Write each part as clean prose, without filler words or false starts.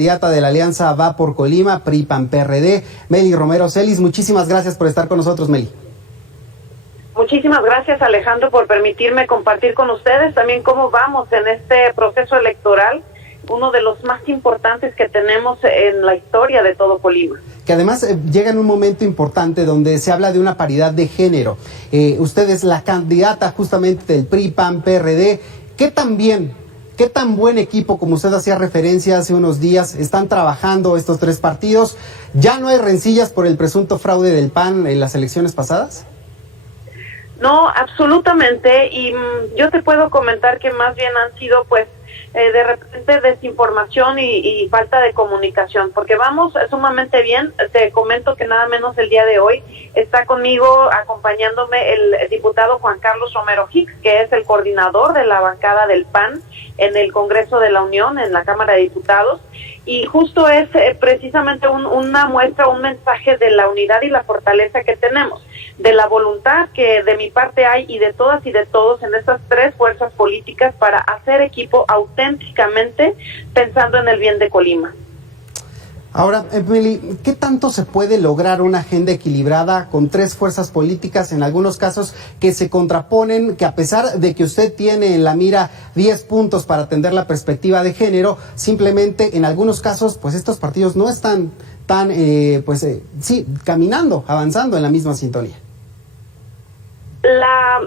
Candidata de la Alianza Va por Colima, PRI, PAN, PRD, Mely Romero Celis. Muchísimas gracias por estar con nosotros, Mely. Muchísimas gracias, Alejandro, por permitirme compartir con ustedes también cómo vamos en este proceso electoral, uno de los más importantes que tenemos en la historia de todo Colima. Que además llega en un momento importante donde se habla de una paridad de género. Usted es la candidata justamente del PRI, PAN, PRD. ¿Qué tan buen equipo, como usted hacía referencia hace unos días, están trabajando estos tres partidos? ¿Ya no hay rencillas por el presunto fraude del PAN en las elecciones pasadas? No, absolutamente, y yo te puedo comentar que más bien han sido pues de repente desinformación y falta de comunicación, porque vamos sumamente bien. Te comento que nada menos el día de hoy está conmigo acompañándome el diputado Juan Carlos Romero Hicks, que es el coordinador de la bancada del PAN en el Congreso de la Unión, en la Cámara de Diputados, y justo es precisamente una muestra, un mensaje de la unidad y la fortaleza que tenemos, de la voluntad que de mi parte hay y de todas y de todos en estas tres fuerzas políticas para hacer equipo auténticamente pensando en el bien de Colima. Ahora, Mely, ¿qué tanto se puede lograr una agenda equilibrada con tres fuerzas políticas, en algunos casos que se contraponen, que a pesar de que usted tiene en la mira 10 puntos para atender la perspectiva de género, simplemente en algunos casos, pues estos partidos no están caminando, avanzando en la misma sintonía? La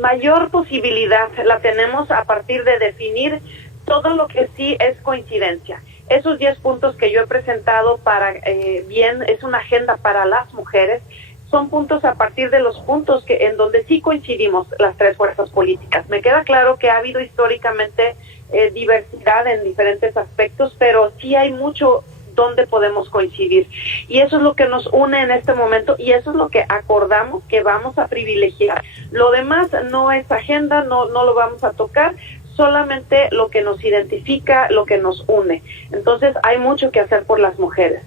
mayor posibilidad la tenemos a partir de definir todo lo que sí es coincidencia. Esos 10 puntos que yo he presentado es una agenda para las mujeres, son puntos a partir de los puntos en donde sí coincidimos las tres fuerzas políticas. Me queda claro que ha habido históricamente diversidad en diferentes aspectos, pero sí hay mucho donde podemos coincidir. Y eso es lo que nos une en este momento y eso es lo que acordamos que vamos a privilegiar. Lo demás no es agenda, no lo vamos a tocar, solamente lo que nos identifica, lo que nos une. Entonces hay mucho que hacer por las mujeres.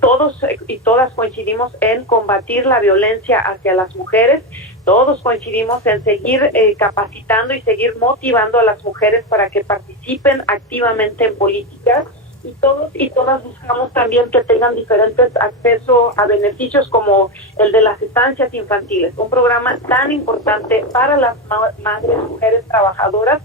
Todos y todas coincidimos en combatir la violencia hacia las mujeres, todos coincidimos en seguir capacitando y seguir motivando a las mujeres para que participen activamente en políticas, y todos y todas buscamos también que tengan diferentes acceso a beneficios como el de las estancias infantiles, un programa tan importante para las madres, mujeres trabajadoras,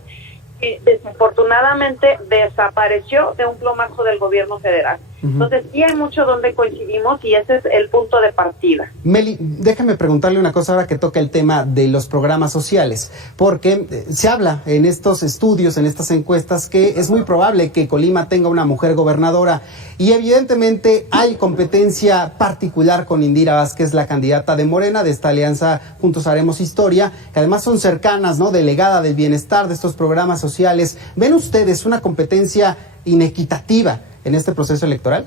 que desafortunadamente desapareció de un plumazo del gobierno federal. Entonces sí hay mucho donde coincidimos y ese es el punto de partida. Mely, déjame preguntarle una cosa ahora que toca el tema de los programas sociales, porque se habla en estos estudios, en estas encuestas, que es muy probable que Colima tenga una mujer gobernadora y evidentemente hay competencia particular con Indira Vázquez, la candidata de Morena, de esta alianza Juntos Haremos Historia, que además son cercanas, ¿no?, delegada del bienestar de estos programas sociales. ¿Ven ustedes una competencia inequitativa en este proceso electoral?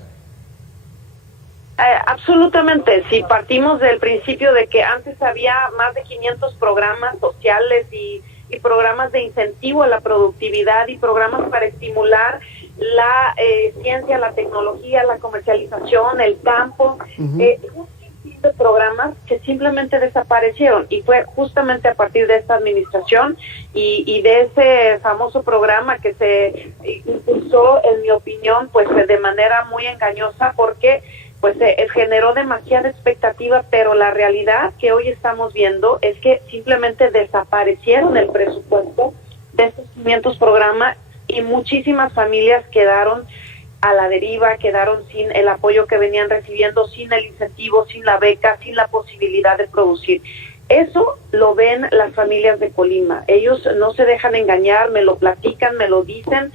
Absolutamente. Si partimos del principio de que antes había más de 500 programas sociales y programas de incentivo a la productividad y programas para estimular la ciencia, la tecnología, la comercialización, el campo, un sinfín de programas que simplemente desaparecieron, y fue justamente a partir de esta administración y de ese famoso programa que se impulsó, en mi opinión, pues de manera muy engañosa, porque pues generó demasiada expectativa, pero la realidad que hoy estamos viendo es que simplemente desaparecieron el presupuesto de estos 500 programas y muchísimas familias quedaron a la deriva, quedaron sin el apoyo que venían recibiendo, sin el incentivo, sin la beca, sin la posibilidad de producir. Eso lo ven las familias de Colima. Ellos no se dejan engañar, me lo platican, me lo dicen.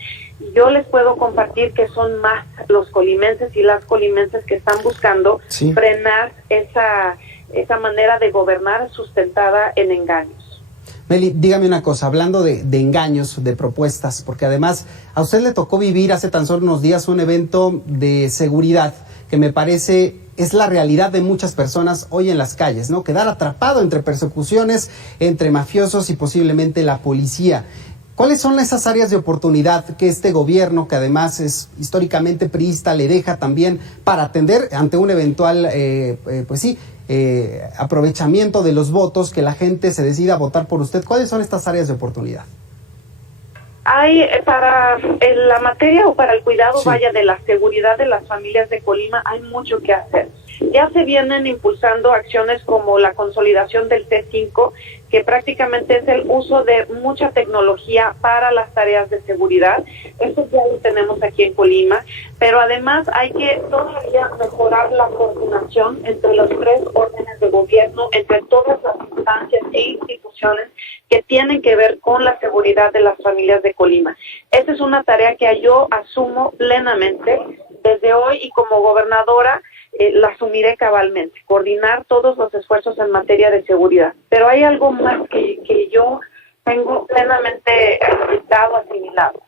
Yo les puedo compartir que son más los colimenses y las colimenses que están buscando frenar esa manera de gobernar sustentada en engaños. Mely, dígame una cosa, hablando de engaños, de propuestas, porque además a usted le tocó vivir hace tan solo unos días un evento de seguridad que me parece es la realidad de muchas personas hoy en las calles, ¿no? Quedar atrapado entre persecuciones, entre mafiosos y posiblemente la policía. ¿Cuáles son esas áreas de oportunidad que este gobierno, que además es históricamente priista, le deja también para atender ante un eventual, aprovechamiento de los votos, que la gente se decida a votar por usted? ¿Cuáles son estas áreas de oportunidad? Hay para la materia o para el cuidado, Sí. vaya, de la seguridad de las familias de Colima, hay mucho que hacer. Ya se vienen impulsando acciones como la consolidación del T5, que prácticamente es el uso de mucha tecnología para las tareas de seguridad. Eso ya lo tenemos aquí en Colima, pero además hay que todavía mejorar la coordinación entre los tres órdenes de gobierno, entre todas las instancias e instituciones que tienen que ver con la seguridad de las familias de Colima. Esa es una tarea que yo asumo plenamente desde hoy, y como gobernadora la asumiré cabalmente, coordinar todos los esfuerzos en materia de seguridad. Pero hay algo más que yo tengo plenamente asimilado.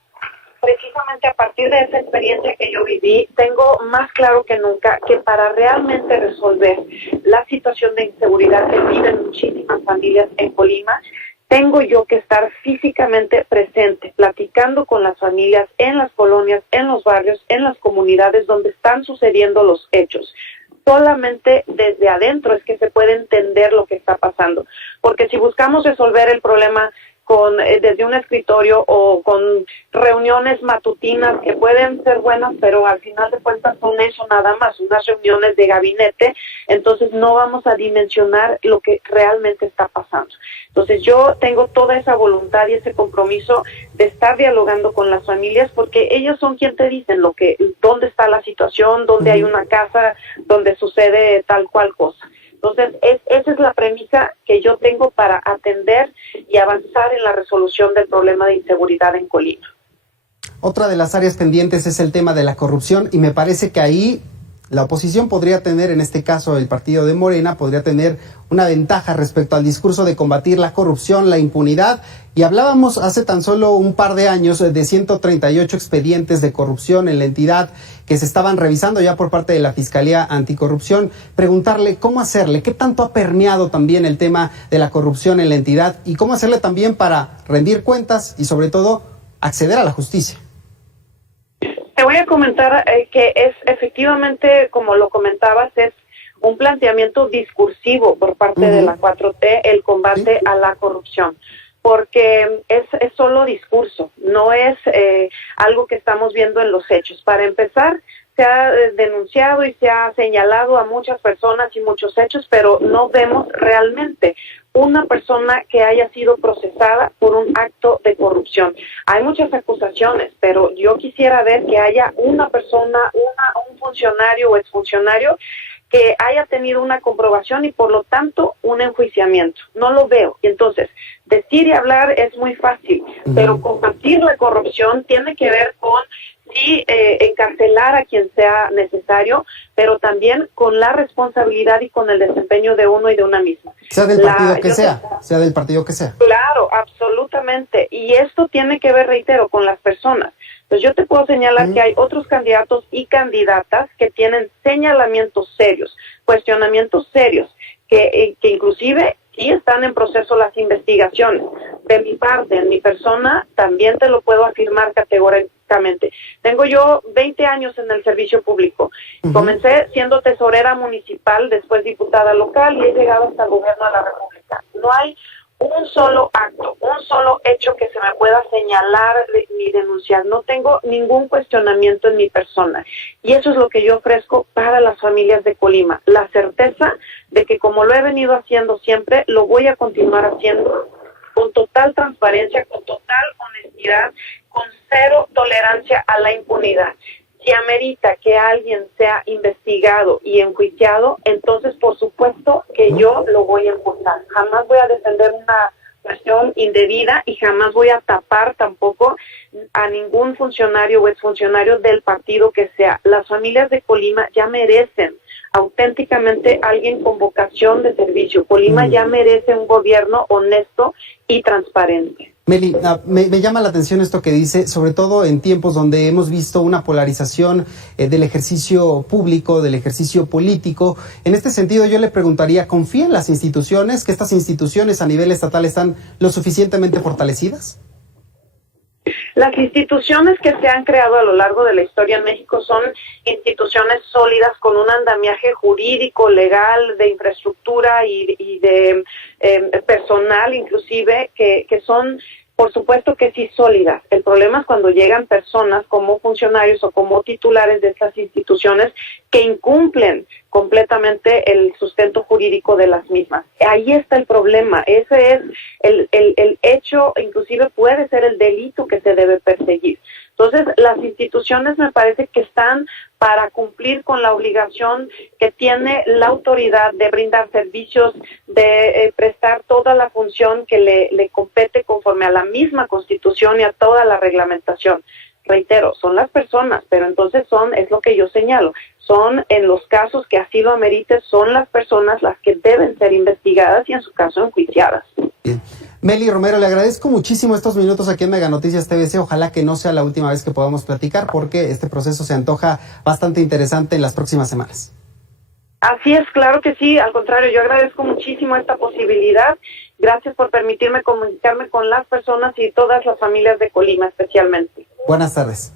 Precisamente a partir de esa experiencia que yo viví, tengo más claro que nunca que para realmente resolver la situación de inseguridad que viven muchísimas familias en Colima, tengo yo que estar físicamente presente, platicando con las familias en las colonias, en los barrios, en las comunidades donde están sucediendo los hechos. Solamente desde adentro es que se puede entender lo que está pasando, porque si buscamos resolver el problema desde un escritorio o con reuniones matutinas que pueden ser buenas, pero al final de cuentas son eso nada más, unas reuniones de gabinete, entonces no vamos a dimensionar lo que realmente está pasando. Entonces yo tengo toda esa voluntad y ese compromiso de estar dialogando con las familias, porque ellos son quien te dicen dónde está la situación, dónde hay una casa, donde sucede tal cual cosa. Entonces, esa es la premisa que yo tengo para atender y avanzar en la resolución del problema de inseguridad en Colima. Otra de las áreas pendientes es el tema de la corrupción, y me parece que ahí la oposición podría tener, en este caso el partido de Morena, podría tener una ventaja respecto al discurso de combatir la corrupción, la impunidad. Y hablábamos hace tan solo un par de años de 138 expedientes de corrupción en la entidad que se estaban revisando ya por parte de la Fiscalía Anticorrupción. Preguntarle cómo hacerle, qué tanto ha permeado también el tema de la corrupción en la entidad, y cómo hacerle también para rendir cuentas y sobre todo acceder a la justicia. Te voy a comentar que es efectivamente, como lo comentabas, es un planteamiento discursivo por parte de la 4T el combate a la corrupción, porque es solo discurso, no es algo que estamos viendo en los hechos. Para empezar, se ha denunciado y se ha señalado a muchas personas y muchos hechos, pero no vemos realmente una persona que haya sido procesada por un acto de corrupción. Hay muchas acusaciones, pero yo quisiera ver que haya una persona, un funcionario o exfuncionario que haya tenido una comprobación y por lo tanto un enjuiciamiento. No lo veo. Y entonces, decir y hablar es muy fácil, pero combatir la corrupción tiene que ver con sí encarcelar a quien sea necesario, pero también con la responsabilidad y con el desempeño de uno y de una misma. Sea del partido que sea del partido que sea. Claro, absolutamente. Y esto tiene que ver, reitero, con las personas. Pues yo te puedo señalar que hay otros candidatos y candidatas que tienen señalamientos serios, cuestionamientos serios, que inclusive sí están en proceso las investigaciones. De mi parte, en mi persona, también te lo puedo afirmar categóricamente. Tengo yo 20 años en el servicio público. Comencé siendo tesorera municipal, después diputada local, y he llegado hasta el gobierno de la República. No hay un solo acto, un solo hecho que se me pueda señalar ni denunciar. No tengo ningún cuestionamiento en mi persona. Y eso es lo que yo ofrezco para las familias de Colima. La certeza de que, como lo he venido haciendo siempre, lo voy a continuar haciendo con total transparencia, con total honestidad, con cero tolerancia a la impunidad. Si amerita que alguien sea investigado y enjuiciado, entonces por supuesto que yo lo voy a impulsar. Jamás voy a defender una cuestión indebida y jamás voy a tapar tampoco a ningún funcionario o exfuncionario del partido que sea. Las familias de Colima ya merecen auténticamente alguien con vocación de servicio. Colima ya merece un gobierno honesto y transparente. Meli, me llama la atención esto que dice, sobre todo en tiempos donde hemos visto una polarización del ejercicio público, del ejercicio político. En este sentido, yo le preguntaría, ¿confía en las instituciones, que estas instituciones a nivel estatal están lo suficientemente fortalecidas? Las instituciones que se han creado a lo largo de la historia en México son instituciones sólidas con un andamiaje jurídico, legal, de infraestructura y de personal inclusive, que son Por supuesto que sí, sólidas. El problema es cuando llegan personas como funcionarios o como titulares de estas instituciones que incumplen completamente el sustento jurídico de las mismas. Ahí está el problema. Ese es el hecho, inclusive puede ser el delito que se debe perseguir. Entonces, las instituciones me parece que están para cumplir con la obligación que tiene la autoridad de brindar servicios, de prestar toda la función que le compete conforme a la misma Constitución y a toda la reglamentación. Reitero, son las personas, pero entonces es lo que yo señalo, son en los casos que así lo amerite, son las personas las que deben ser investigadas y en su caso enjuiciadas. Bien. Meli Romero, le agradezco muchísimo estos minutos aquí en Mega Noticias TVC. Ojalá que no sea la última vez que podamos platicar, porque este proceso se antoja bastante interesante en las próximas semanas. Así es, claro que sí. Al contrario, yo agradezco muchísimo esta posibilidad. Gracias por permitirme comunicarme con las personas y todas las familias de Colima especialmente. Buenas tardes.